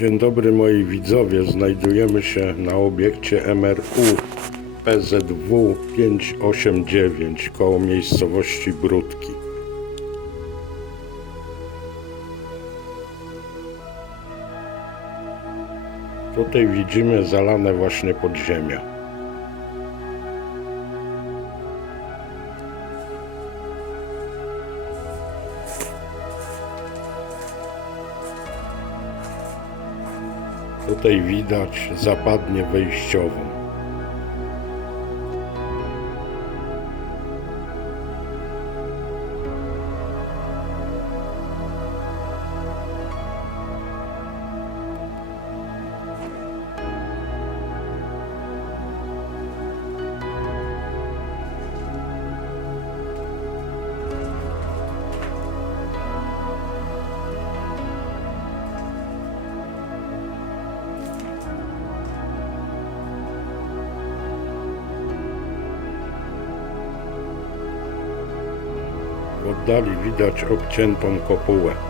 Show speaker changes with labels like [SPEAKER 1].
[SPEAKER 1] Dzień dobry moi widzowie, znajdujemy się na obiekcie MRU PZW 589 koło miejscowości Brudki. Tutaj widzimy zalane właśnie podziemia. Tutaj widać zapadnię wejściową. W oddali widać obciętą kopułę.